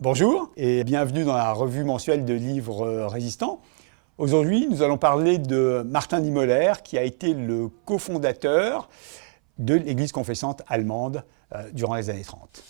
Bonjour et bienvenue dans la revue mensuelle de livres résistants. Aujourd'hui, nous allons parler de Martin Niemöller, qui a été le cofondateur de l'Église confessante allemande durant les années 30.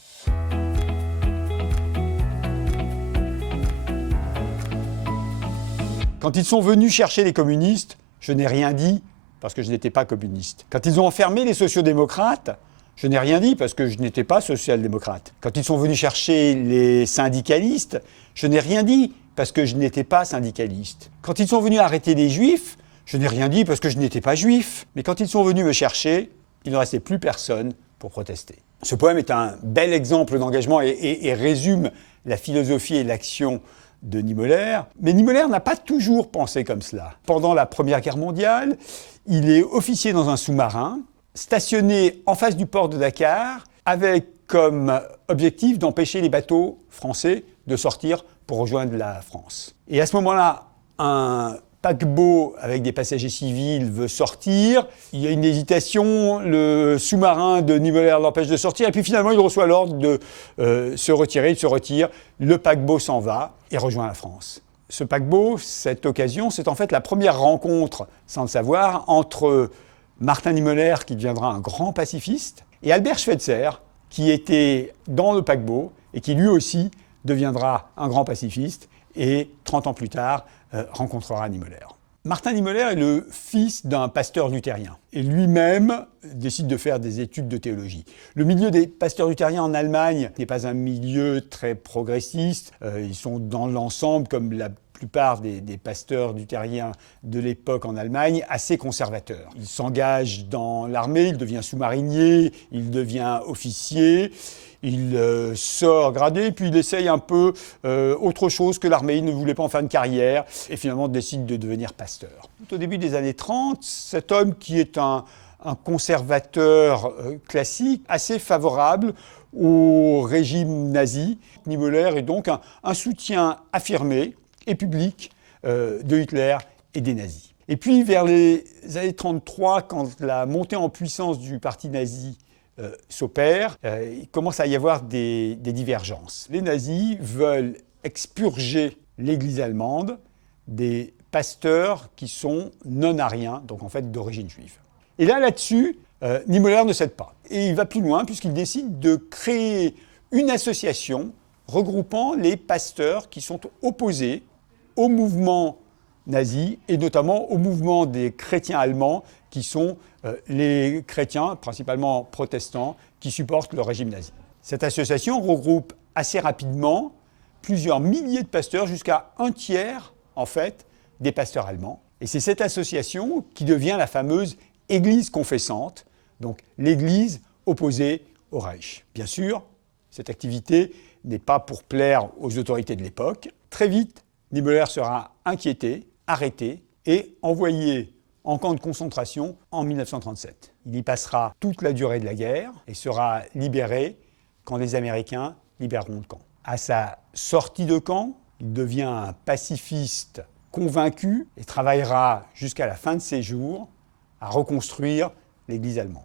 Quand ils sont venus chercher les communistes, je n'ai rien dit parce que je n'étais pas communiste. Quand ils ont enfermé les sociodémocrates, je n'ai rien dit parce que je n'étais pas social-démocrate. Quand ils sont venus chercher les syndicalistes, je n'ai rien dit parce que je n'étais pas syndicaliste. Quand ils sont venus arrêter les juifs, je n'ai rien dit parce que je n'étais pas juif. Mais quand ils sont venus me chercher, il ne restait plus personne pour protester. Ce poème est un bel exemple d'engagement et résume la philosophie et l'action de Niemöller. Mais Niemöller n'a pas toujours pensé comme cela. Pendant la Première Guerre mondiale, il est officier dans un sous-marin, stationné en face du port de Dakar, avec comme objectif d'empêcher les bateaux français de sortir pour rejoindre la France. Et à ce moment-là, un paquebot avec des passagers civils veut sortir. Il y a une hésitation, le sous-marin de Niemöller l'empêche de sortir, et puis finalement il reçoit l'ordre de se retirer, il se retire, le paquebot s'en va et rejoint la France. Ce paquebot, cette occasion, c'est en fait la première rencontre, sans le savoir, entre Martin Niemöller, qui deviendra un grand pacifiste, et Albert Schweitzer, qui était dans le paquebot et qui lui aussi deviendra un grand pacifiste et 30 ans plus tard rencontrera Niemöller. Martin Niemöller est le fils d'un pasteur luthérien et lui-même décide de faire des études de théologie. Le milieu des pasteurs luthériens en Allemagne n'est pas un milieu très progressiste. Ils sont dans l'ensemble, comme la plupart des pasteurs luthériens de l'époque en Allemagne, assez conservateurs. Il s'engage dans l'armée, il devient sous-marinier, il devient officier, il sort gradé, puis il essaye un peu autre chose que l'armée. Il ne voulait pas en faire une carrière et finalement décide de devenir pasteur. Au début des années 30, cet homme qui est un conservateur classique, assez favorable au régime nazi, Niemöller est donc un soutien affirmé et public de Hitler et des nazis. Et puis vers les années 33, quand la montée en puissance du parti nazi s'opère, il commence à y avoir des divergences. Les nazis veulent expurger l'Église allemande des pasteurs qui sont non-ariens, donc en fait d'origine juive. Et là-dessus, Niemöller ne cède pas. Et il va plus loin puisqu'il décide de créer une association regroupant les pasteurs qui sont opposés au mouvement nazi et notamment au mouvement des chrétiens allemands qui sont les chrétiens, principalement protestants, qui supportent le régime nazi. Cette association regroupe assez rapidement plusieurs milliers de pasteurs, jusqu'à un tiers en fait des pasteurs allemands. Et c'est cette association qui devient la fameuse Église confessante, donc l'Église opposée au Reich. Bien sûr, cette activité n'est pas pour plaire aux autorités de l'époque. Très vite, Niemöller sera inquiété, arrêté et envoyé en camp de concentration en 1937. Il y passera toute la durée de la guerre et sera libéré quand les Américains libéreront le camp. À sa sortie de camp, il devient un pacifiste convaincu et travaillera jusqu'à la fin de ses jours à reconstruire l'Église allemande.